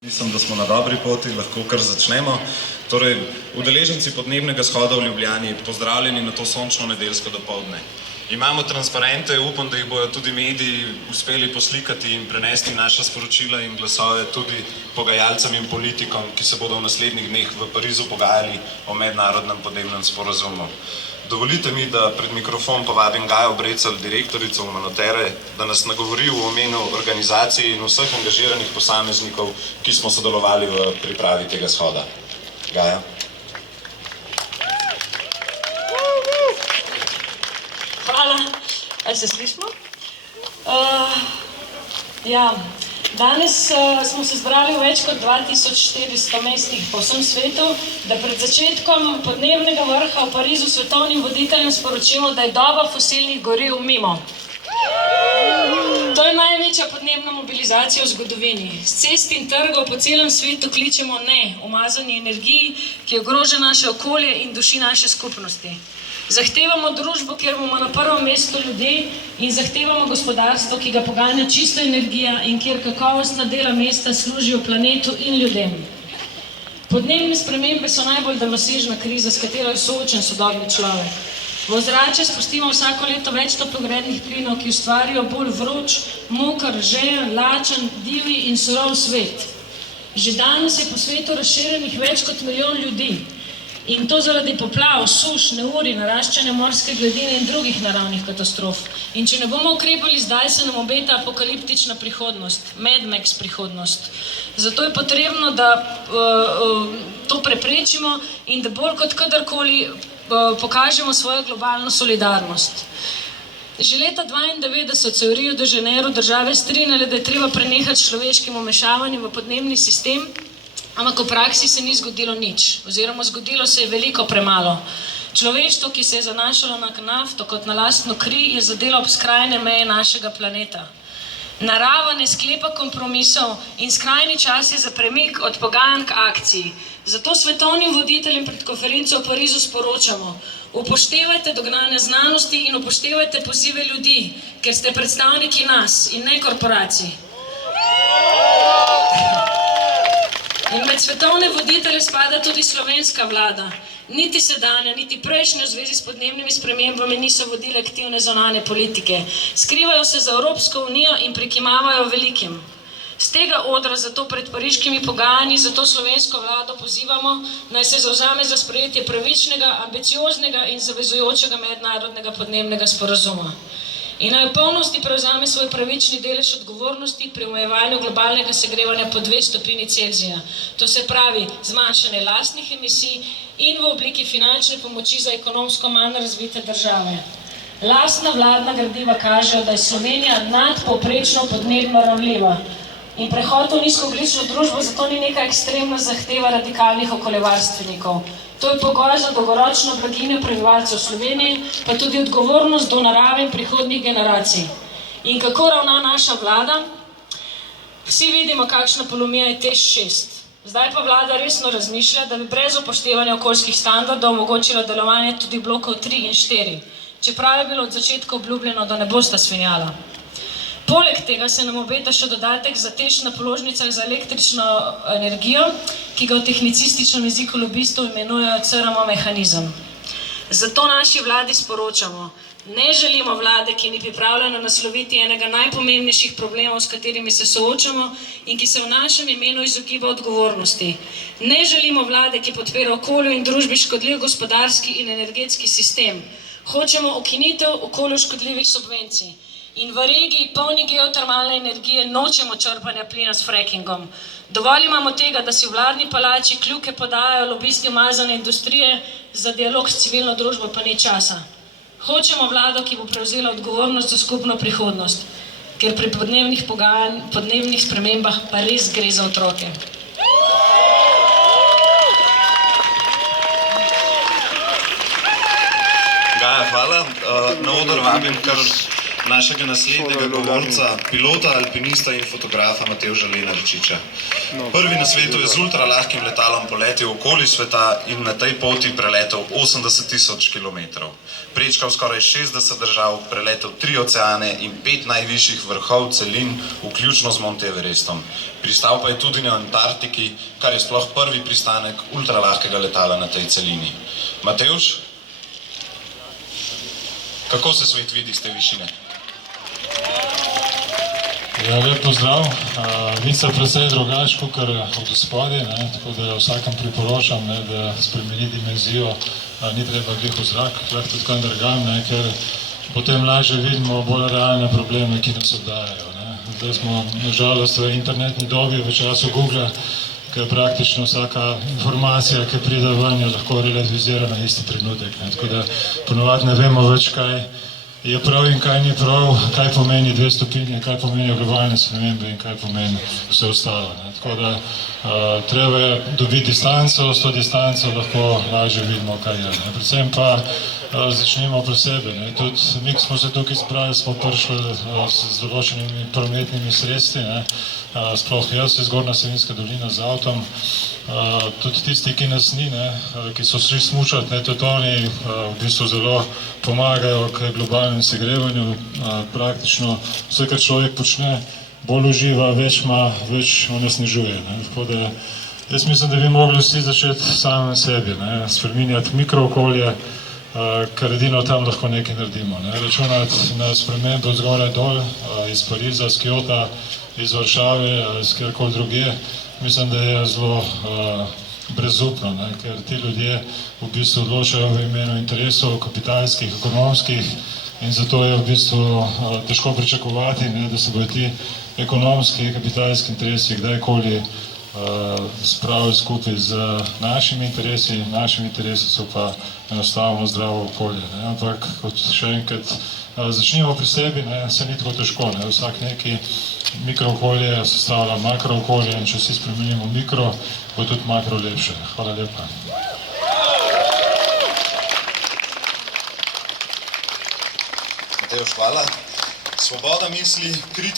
Mislim, da smo na dobri poti, lahko kar začnemo. Torej, udeleženci podnebnega shoda v Ljubljani, pozdravljeni na to sončno nedeljsko dopoldne. Imamo transparente, upam, da jih bodo tudi mediji uspeli poslikati in prenesti naša sporočila in glasove tudi pogajalcem in politikom, ki se bodo v naslednjih dneh v Parizu pogajali o mednarodnem podnebnem sporazumu. Dovolite mi, da pred mikrofon povabim Gajo Brecelj, direktorico Umanotere, da nas nagovori v imenu organizacij in vseh angažiranih posameznikov, ki smo sodelovali v pripravi tega shoda. Gaja. Hvala. Ali se slišimo? Danes smo se zbrali v več kot 2400 mestih po vsem svetu, da pred začetkom podnebnega vrha v Parizu svetovnim voditeljem sporočimo, da je doba fosilnih goriv mimo. To je največja podnebna mobilizacija v zgodovini. S cest in trgov po celem svetu kličemo ne umazani energiji, ki ogroža naše okolje in duši naše skupnosti. Zahtevamo družbo, kjer bomo na prvem mestu ljudje, in zahtevamo gospodarstvo, ki ga poganja čista energija in kjer kakovostna dela mesta služijo planetu in ljudem. Podnebne spremembe so najbolj daljnosežna kriza, s katero je soočen sodobni človek. V ozračje spustimo vsako leto več toplogrednih plinov, ki ustvarijo bolj vroč, moker, žejen, lačen, divji in surov svet. Že danes je po svetu razširjenih več kot milijon ljudi. In to zaradi poplav, suš, neurij, naraščanja morske gladine in drugih naravnih katastrof. In če ne bomo ukrepali zdaj, se nam obeta apokaliptična prihodnost, Mad Max prihodnost. Zato je potrebno, da to preprečimo in da bolj kot kadarkoli pokažemo svojo globalno solidarnost. Že leta 1992 so v Rio de Janeiro države strinjale, da je treba prenehati s človeškim vmešavanjem v podnebni sistem, ampak v praksi se ni zgodilo nič, oziroma zgodilo se je veliko premalo. Človeštvo, ki se je zanašalo na nafto kot na lastno kri, je zadelo ob skrajne meje našega planeta. Narava ne sklepa kompromisov in skrajni čas je za premik od pogajanj k akciji. Zato svetovnim voditeljem pred konferenco v Parizu sporočamo: upoštevajte dognanja znanosti in upoštevajte pozive ljudi, ker ste predstavniki nas in ne korporacij. In med svetovne voditelje spada tudi slovenska vlada. Niti sedanja, niti prejšnje v zvezi s podnebnimi spremembami niso vodile aktivne zunanje politike. Skrivajo se za Evropsko unijo in prikimavajo velikim. Z tega odra zato pred pariškimi pogajanji, zato slovensko vlado pozivamo, naj se zavzame za sprejetje pravičnega, ambicioznega in zavezujočega mednarodnega podnebnega sporazuma. In naj v polnosti prevzame svoj pravični delež odgovornosti pri omejevanju globalnega segrevanja pod 2 stopinji Celzija. To se pravi zmanjšanje lastnih emisij in v obliki finančne pomoči za ekonomsko manj razvite države. Lastna vladna gradiva kažejo, da je Slovenija nadpovprečno podnebno ranljiva. In prehod v nizkoogljično družbo zato ni neka ekstremna zahteva radikalnih okoljevarstvenikov. To je pogoj za dolgoročno blaginjo prebivalcev Slovenije, pa tudi odgovornost do narave in prihodnjih generacij. In kako ravna naša vlada? Vsi vidimo, kakšna polomija je TEŠ 6. Zdaj pa vlada resno razmišlja, da bi brez upoštevanja okoljskih standardov omogočila delovanje tudi blokov 3 in 4, čeprav je bilo od začetka obljubljeno, da ne bosta svinjala. Poleg tega se nam obeta še dodatek za TEŠ na položnicah za električno energijo, ki ga v tehnicističnem jeziku lobistov imenujejo CRMO mehanizem. Zato naši vladi sporočamo: ne želimo vlade, ki ni pripravljena nasloviti enega najpomembnejših problemov, s katerimi se soočamo in ki se v našem imenu izogiba odgovornosti. Ne želimo vlade, ki podpira okolju in družbi škodljiv gospodarski in energetski sistem. Hočemo ukinitev okolju škodljivih subvencij. In v regiji polni geotermalne energije nočemo črpanja plina s frackingom. Dovolj imamo tega, da si v vladni palači kljuke podajajo lobisti umazane industrije, za dialog s civilno družbo pa ni časa. Hočemo vlado, ki bo prevzela odgovornost za skupno prihodnost, ker pri podnebnih spremembah pa res gre za otroke. Gaja, hvala. Na oder vabim kar našega naslednjega govorca, pilota, alpinista in fotografa Matevža Lenarčiča. Prvi na svetu je z ultralahkim letalom poletel okoli sveta in na tej poti preletel 80.000 kilometrov. Prečkal skoraj 60 držav, preletel 3 oceane in 5 najvišjih vrhov celin, vključno z Monte Everestom. Pristal pa je tudi na Antarktiki, kar je sploh prvi pristanek ultralahkega letala na tej celini. Matevž, kako se svet vidi z te višine? Ja, lep pozdrav. Vid se precej drugač, kakor od spodaj, tako da vsakem priporočam, da spremeni dimenzijo. Ni treba glih v zrak, lahko tudi kam drugam, ker potem lažje vidimo bolj realne probleme, ki nas obdajajo. Zdaj smo nažalost v internetni dobi, v času Google, ker praktično vsaka informacija, ki pride ven, je lahko relativizira na isti trenutek. Tako da ponovadi ne vemo več, kaj je prav in kaj ni prav, kaj pomeni 2 stopinje, kaj pomenijo globalne spremembe in kaj pomeni vse ostalo. Tako da treba je dobiti distanco, s to distanco lahko lažje vidimo, kaj je. Predvsem pa začnemo pri sebi. Tudi mi, ki smo se tukaj zbrali, smo prišli z določenimi prometnimi sredstvi, sploh jaz iz Zgornja Savinjska dolina z avtom. Tudi tisti, ki nas ni, ki so šli smučati, tudi oni v bistvu zelo pomagajo k globalnemu segrevanju. Praktično vse, kar človek počne, bolj uživa, več ima, več onesnažuje. Tako da jaz mislim, da bi mogli vsi začeti sami sebi, spreminjati mikrookolje, ker edino tam lahko nekaj naredimo. Računati na spremembe od zgoraj dol, iz Pariza, iz Kjota, iz Varšave, iz kjerkoli druge. Mislim, da je zelo brezupno, ker ti ljudje v bistvu odločajo v imenu interesov kapitalskih, ekonomskih in zato je v bistvu težko pričakovati, da se bodo ti ekonomski, kapitalski interesi kdajkoli spravili skupaj z našimi interesi so pa enostavno zdravo okolje. Ampak kot še enkrat, začnimo pri sebi, se ni tako težko. Vsak neki mikrookolje sestavlja makrookolje in če vsi spremenimo mikro, bo tudi makro lepše. Hvala lepa. Matevž, hvala. Svoboda misli,